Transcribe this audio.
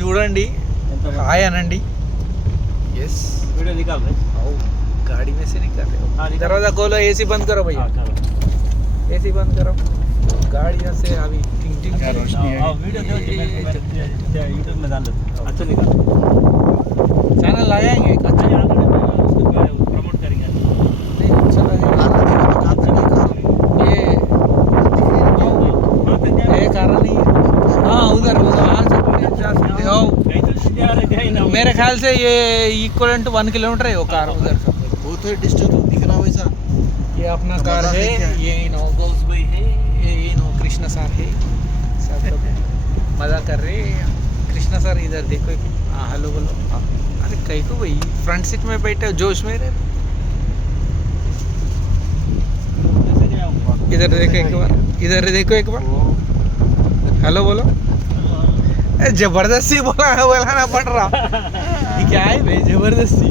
చూడండి, హాయ్ అనండి. Yes video निकाल भाई। गाड़ी में से निकाल रहे हो. हाँ, निकाल। दरवाजा खोलो, एसी बंद करो भैया, हाँ, चलो। एसी बंद करो. गाड़ी से अभी टिंग टिंग क्या रोशनी है। आओ, वीडियो देखो जी, मैं यूट्यूब में डाल देता हूँ। अच्छा निकाल। चैनल लगाएंगे एक अच्छा. अच्छा आगे उसको प्रमोट करेंगे। नहीं, अच्छा लगेगा. ये हाँ, तो क्या ये कारण नहीं है. हाँ उधर उधर आ सकते हैं, जा सकते हो. जा रहे थे ना। मेरे ख्याल से ये इक्वल टू 1 किलोमीटर है वो कार उधर से. बहुत ही डिस्टेंस दिख रहा वैसा। ये अपना तो कार मजा है, है क्या? ये नो गर्ल्स भाई है, ये नो कृष्णा सर है. सब लोग मजा कर रहे हैं. कृष्णा सर इधर देखो एक. हाँ हेलो बोलो. हाँ. अरे कहीं को भाई फ्रंट सीट में बैठे हो, जोश में रहे. कैसे गया हूँ? इधर देखो एक बार, इधर देखो एक बार. हेलो बोलो. जबरदस्ती बोला, बोलाना पड़ रहा. ये क्या है भाई, जबरदस्ती.